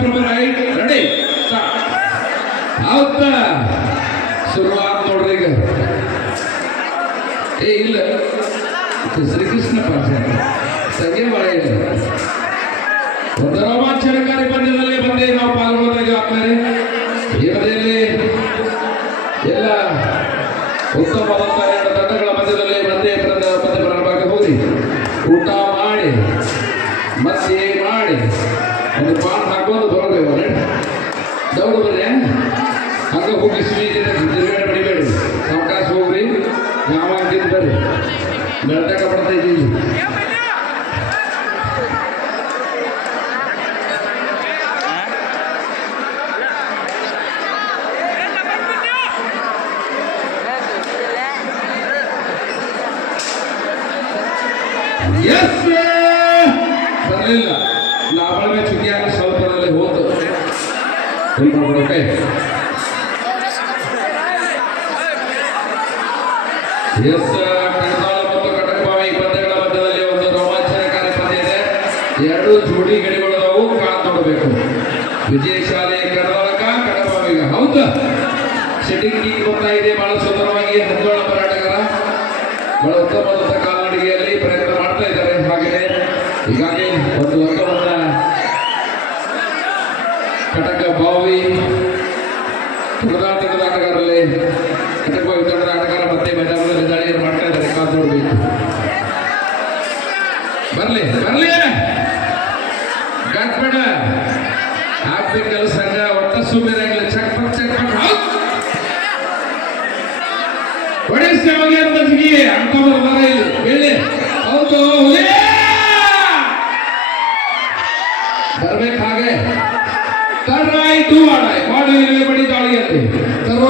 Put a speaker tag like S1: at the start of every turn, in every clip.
S1: from right. Ready. ಹೌದಾ? ಶುರುವಾತ್ ನೋಡ್ರಿ ಈಗ. ಏ, ಇಲ್ಲ. ಶ್ರೀಕೃಷ್ಣ ಪಾಠ. ಸಗೆ ಇಲ್ಲ ಒಂದು ರೋಮಾಂಚನಕಾರಿ ಪಂದ್ಯದಲ್ಲಿ ಬಂದೆ ನಾವು ಪಾಲ್ಗೊಳ್ಳುವಾಗ ಆಗ್ತಾರೆ. ಈ ಮನೆಯಲ್ಲಿ ಎಲ್ಲ ಉತ್ತಮವಾದಂತಹ ಬೆಳ್ತಕ ಬರ್ತಾ ಇದ್ದೀವಿ ಎಸ್ ಬರಲಿಲ್ಲ ಲಾಭವೇ ಚುಕ್ಕಿಯಾಗ ಸ್ವಲ್ಪದಲ್ಲಿ ಹೋತು ಓಕೆ ಎಸ್ ಜೋಡಿ ಗಡಿಗಳದಾವು ಕಾದ್ ನೋಡಬೇಕು ವಿಜಯಶಾಲೆ ಕರ್ನಾಟಕ ಕಟಕಬಾವಿಗ ಹೌದಾ? ಸೆಟ್ಟಿಂಗ್ ಟೀಮ್ ಬರ್ತಾ ಇದೆ ಬಹಳ ಸುಂದರವಾಗಿ ಹಂದೋಳ ಹೋರಾಟಗಾರ ಬಹಳ ಉತ್ತಮವಾದ ಕಾಲ್ನಡಿಗೆಯಲ್ಲಿ ಪ್ರಯತ್ನ ಮಾಡ್ತಾ ಇದ್ದಾರೆ. ಹಾಗೆಯೇ ಹೀಗಾಗಿ ಒಂದು ಅಂಕವನ್ನ ಕಟಕ ಬಾವಿ ಕರ್ನಾಟಕದ ಆಟಗಾರರಲ್ಲಿ ಕಟಕ ಬಾವಿ ತಂಡದ ಆಟಗಾರ ಮತ್ತೆ ಮೈದಾನದಲ್ಲಿ ದಾಳಿಯನ್ನು ಮಾಡ್ತಾ ಇದ್ದಾರೆ. ಕಾದು ನೋಡಬೇಕು ಬರ್ಲಿ ಬರ್ಲಿ ಗಟ್ಬೇಡ. ಆಗ್ಬೇಕಲ್ಲ ಸಂಘ ಒಟ್ಟ ಸುಮ್ಮನೆ ಚೆಕ್ ಪಕ್ ಚಕ್ ಪಕ್. ಅಂತ ಬರ್ತಾರ ಇಲ್ಲಿ. ಹೇಳಿ. ಹೌದು ಬರ್ಬೇಕು ಹಾಗೆ. ತರಾಯ್ತು ಮಾಡಾಯ್ ಮಾಡು ಇಲ್ಲೇ ಬಡಿ ಅಂತ ತರೋ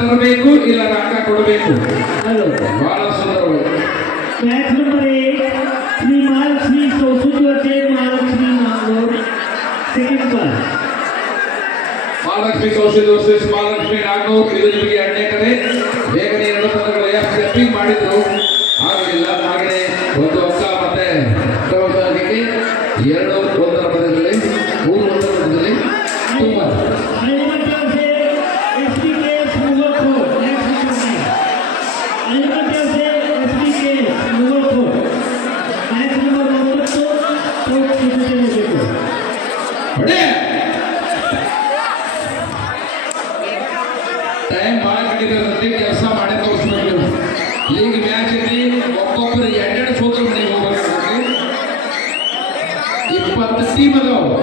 S1: ತರಬೇಕು ಇಲ್ಲ ಅಂಕ ಕೊಡಬೇಕು. ಬಹಳ ಸುಂದರವಾಗಿ
S2: ಶ್ರೀ
S1: ಮಹಾಲಕ್ಷ್ಮಿ ಕೌಶಲ್ಯ ವರ್ಸಸ್ ಮಹಾಲಕ್ಷ್ಮಿ ನಾಗನೂರ್ ಇದು ನಿಮಗೆ ಎರಡನೇ ಬೇಗನೆ ಎರಡು ತಂಡಗಳು ಮಾಡಿದ್ರು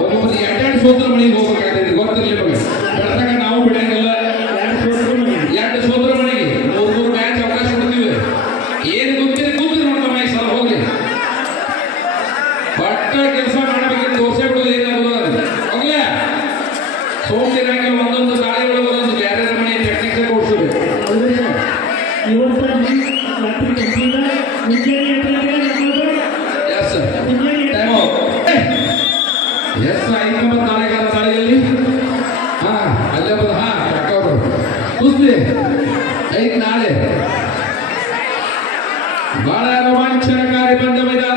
S1: ಅದಾವ ಎರಡು ಎರಡೆರಡು ಸೋತ್ರ ಮನೆಗೆ ಹೋಗ್ಬೇಕಾಗ್ತದೆ. ಗೊತ್ತಿರಲಿ ಬೆಳೆದಾಗ ನಾವು ಬಿಡಂಗಿಲ್ಲ
S2: ಎರಡು ಸೋತ್ರ
S1: ಎರಡು ಮನೆಗೆ. ಮೂರು ಮೂರು ಮ್ಯಾಚ್ ಅವಕಾಶ ಕೊಡ್ತೀವಿ. ಏನು ಗೊತ್ತಿರಿ ಕೂತ್ರಿ ನೋಡ್ತಮ್ಮ ಈ ಸಲ ಹೋಗಿ ಬಟ್ಟ ಕೆಲಸ ಮಾಡಬೇಕಿತ್ತು ತೋರ್ಸೇ ಬಿಡೋದು ಏನಾಗೋದು ಹೋಗ್ಲೇ. ಸೋಮಿರಂಗೆ ಒಂದೊಂದು ಒಳಗೆ ಒಂದೊಂದು ಬ್ಯಾರೆ ಮನೆ ಟೆಕ್ನಿಕ್ಸ್
S2: ಹೌದು ಇವತ್ತು ರಾತ್ರಿ ಕಂಪ್ನಿಯಿಂದ ಮುಂಜಾನೆ ಎಂಟು ಗಂಟೆಗೆ ನಮ್ಮದು
S1: ಎಸ್ ಸರ್
S2: ಮುಂಜಾನೆ
S1: ಟೈಮ್ ಎಸ್ ಐದು ನಂಬರ್ ದಾಳಿಗಾರ ದಾಳಿಯಲ್ಲಿ ಹಾ ಅಲ್ಲೇ ಬಂದು ಹಾ ಕಾಕವರು ಕುಸ್ತಿ ಐದು ನಾಳೆ ಬಹಳ ರೋಮಾಂಚನಕಾರಿ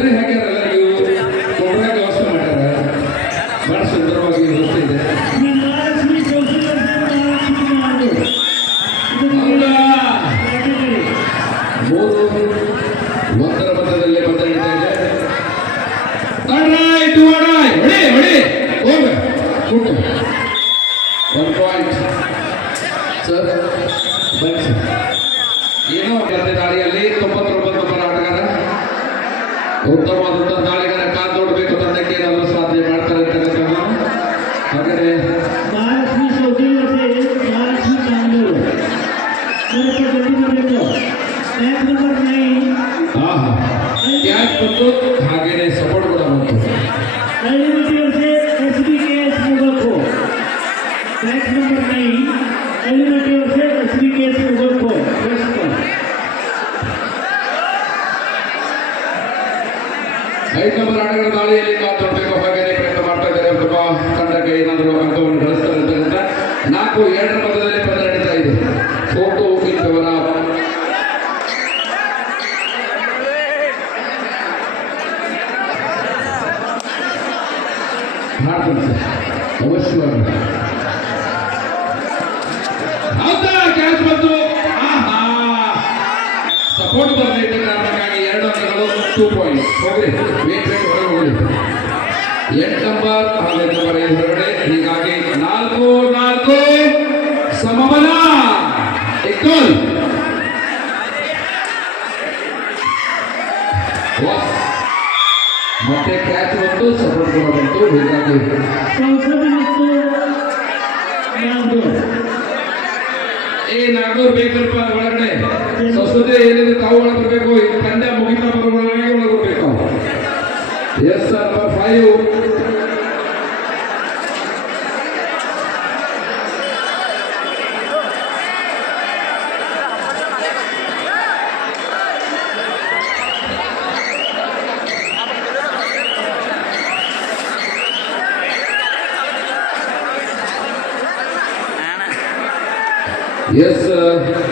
S1: ಯಾರು ಹೇಗೆ ಬಂತು. ಹಾಗೇನೆ ಸಪೋರ್ಟ್ ಕೂಡ ಬಂತು. ಐದು ನಂಬರ್ ಆಟಗಳ ದಾಳಿಯಲ್ಲಿ ಮಾತಾಡಬೇಕು ಹಾಗೇನೆ ಪ್ರಯತ್ನ ಮಾಡ್ತಾ ಇದ್ದಾರೆ ತುಂಬಾ ತಂಡಕ್ಕೆ ಏನಾದರೂ ಅಂಕವನ್ನು ಗಳಿಸ್ತಾರೆ ಅಂತ ನಾಲ್ಕು ಎರಡರ ಪದದಲ್ಲಿ ಪದ ನಡೀತಾ ಇದೆ. ಫೋಟೋ ಮಾಡ್ತೀನಿ ಸರ್ ಅವಶ್ಯವಾಗಿ. ಹೌದಾ ಕ್ಯಾಚ್ ಬಂತು. ಸಪೋರ್ಟ್ ಬರದೇ ಇದ್ದ ಕಾರಣಕ್ಕಾಗಿ ಎರಡು ಅಂಕಗಳು ಟೂ ಪಾಯಿಂಟ್ ಹೋಗ್ರಿ ವೇಟ್ ವೇಟ್ ಹೊರಗೆ ಹೋಗ್ಲಿ. ಎಂಟು ನಂಬರ್ ಹಾಗೂ ನಂಬರ್, ಐದು ಹೊರಗಡೆ. ಹೀಗಾಗಿ ನಾಲ್ಕು ನಾಲ್ಕು. ಸಮಬಲ. ಇಕ್ವಲ್. ಮತ್ತೆ ಕ್ಯಾಚ್ ಬಂತು ಸಪೋರ್ಟ್ ಕೂಡ ಬಂತು ಹೀಗಾಗಿ
S2: ಚೌಸಠ ಮತ್ತು ನಾಲ್ಕು
S1: ಏ ನಾಲ್ಕೂರು ಬೇಕಲ್ಪ ಒಳಗಡೆ. ಸ್ವಸ್ಥತೆ ಏನಿದೆ ತಾವು ಒಳಗೆ ಬರಬೇಕು ಈ ಪಂದ್ಯ ಮುಗಿತ ಬರೋಳಗೆ ಒಳಗೆ ಬರಬೇಕು yes sir
S3: number five Yes, sir.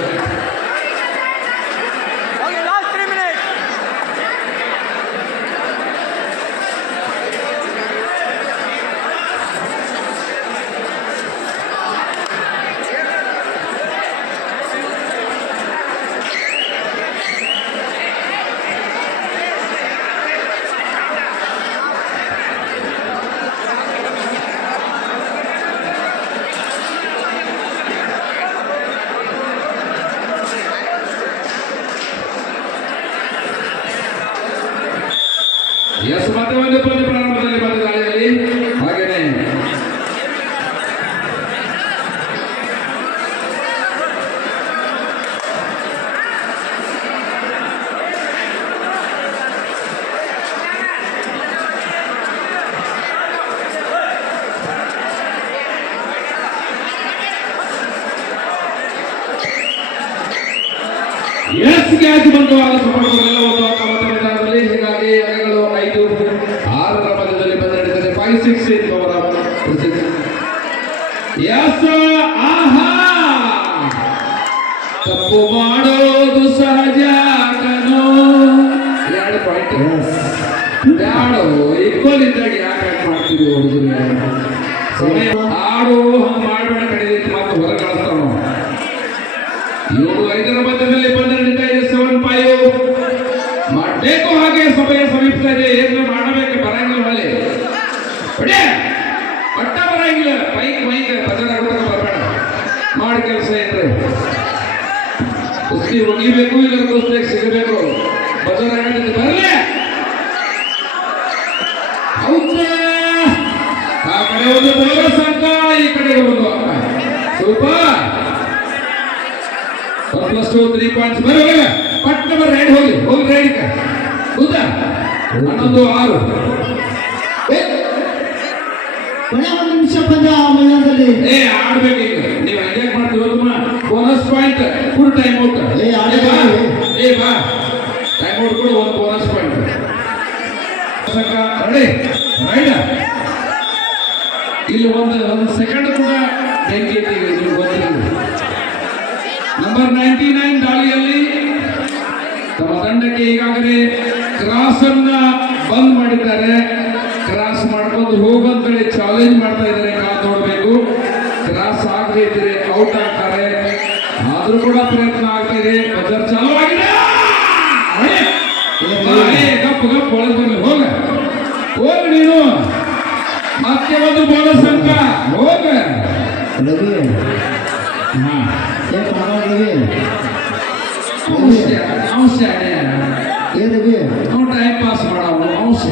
S1: Yes ಮತ್ತೆ ಒಂದು ಪಂದ್ಯ ಪ್ರಾರಂಭದಲ್ಲಿ ಬಂದ ದಾಳಿಯಲ್ಲಿ ಹಾಗೇನೆ ಎಸ್ ಕ್ಯಾಚ್ ಬಂತು ಆಗ ನಡೀತದೆ ಫೈವ್ ಸಿಕ್ಸ್ ಅವರ ಎಸ್ ಆಹಾ! ತಪ್ಪು ಮಾಡೋದು ಸಹಜ ಕಣೋ. ಎರಡು ಪಾಯಿಂಟ್ ಬ್ಯಾಡೋ ಈಕ್ವಲ್ ಇದ್ದಾಗ ಯಾಕೆ ಮಾಡ್ತೀವಿ ಹುಡುಗರು? ಸಮಯ ಆಡು ಮಾಡ್ಬೇಡ ಕಡೆ ಮಾತು ಹೊರ ಕಳಿಸ್ತಾವ ಏಳು ಐದರ ಮಧ್ಯದಲ್ಲಿ ಬಂದ ನಡೀತಾ ಇದೆ ಸೆವೆನ್ ಫೈವ್ ಮಾಡಬೇಕು ಹಾಗೆ ಸಮಯ ಸಮೀಪಿಸ್ತಾ ಇದೆ ಏನು ಹೊಳೆ ಹೊಡೆ ಒಟ್ಟ ಬರಂಗಿಲ್ಲ. ಬೈಕ್ ಆಗ್ಬಿಟ್ರೆ ಬರಬೇಡ. ಮಾಡಿ ಕೆಲಸ ಏನ್ರಿ ಕುಸ್ತಿ ಹೊಡಿಬೇಕು ಇಲ್ಲ ಕುಸ್ತಿಗೆ ಸಿಗಬೇಕು. ಭಜನ ಹೇಳಿದ್ರೆ ಬರಲೇ. ಹೌದಾ? ಆ ಕಡೆ ಒಂದು ಅಂಕ ಈ ಕಡೆ ಒಂದು ಸ್ವಲ್ಪ ತ್ರೀ ಪಾಯಿಂಟ್ಸ್. ಬರ ಪಟ್ ನಂಬರ್ ರೈಡ್ ಹೋಗಿ. ಹೋಗಿ ರೈಡ್ ಹೌದಾ ಹನ್ನೊಂದು, ಆರು.
S2: ಕೊನೆ ಒಂದು ನಿಮಿಷ ಪಂದ್ಯ ಮೈದಾನದಲ್ಲಿ.
S1: ಏ ಆಡ್ಬೇಕು ಈಗ ನೀವು ಎಂಜಾಯ್ ಮಾಡ್ತೀವಿ bonus point full time out
S2: ಏ, ಆಡಿ
S1: ಬಾ. ಏ ಬಾ. ಟೈಮ್ ಔಟ್ ಕೂಡ ಒಂದು ಬೋನಸ್ ಪಾಯಿಂಟ್ ರೆಡಿ ರೈಡ್ ಇಲ್ಲಿ ಒಂದು ಒಂದು ಸೆಕೆಂಡ್ ಕೂಡ ಬೆಂಕಿ ಈಗ ನಿಮ್ಗೆ ನಂಬರ್ ನೈಂಟಿ ನೈನ್ ದಾಳಿಯಲ್ಲಿ ತಮ್ಮ ತಂಡಕ್ಕೆ ಈಗಾಗಲೇ ಕ್ರಾಸ್ ಅನ್ನ ಬಂದ್ ಮಾಡಿದ್ದಾರೆ. ಮಾಡ್ಕೊಂಡು ಹೋಗಂತೇಳಿ ಚಾಲೆಂಜ್ ಮಾಡ್ತಾ ಇದ್ದಾರೆ ಕಾದು ನೋಡಬೇಕು. ಕ್ರಾಸ್ ಆಗದೆ ಇದ್ರೆ ಔಟ್ ಆಗ್ತಾರೆ. ಆದ್ರೂ ಕೂಡ ಪ್ರಯತ್ನ ಆಗ್ತಾ ಇದೆ. ಬಜಾರ್ ಚಾಲು ಆಗಿದೆ. ಗಪ್ ಗಪ್ ಒಳಗೆ ಬರ್ಲಿ ಹೋಗ. ಹೋಗ ನೀನು. ಮತ್ತೆ ಒಂದು ಬೋನಸ್ ಅಂತ. ಹೋಗ.
S2: ರವಿ
S1: ಹಾ.
S2: ಏನ್ ರವಿ
S1: ನಾವು ಟೈಮ್ ಪಾಸ್ ಮಾಡೋ ಅವಶ್ಯ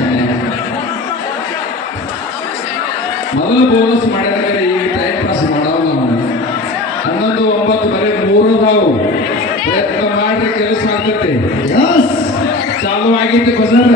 S1: ಮೊದಲು ಬೋನಸ್ ಮಾಡಿದಾಗ ಈಗ ಟೈಮ್ ಪಾಸ್ ಮಾಡೋದು ಹನ್ನೊಂದು ಒಂಬತ್ತು ಬರೀ ಮೂರು ನಾವು ಪ್ರಯತ್ನ ಮಾಡ್ರೆ ಕೆಲಸ ಆಗುತ್ತೆ.
S2: ಯಸ್
S1: ಚಾಲು ಆಗಿತ್ತು ಬಜಾರ್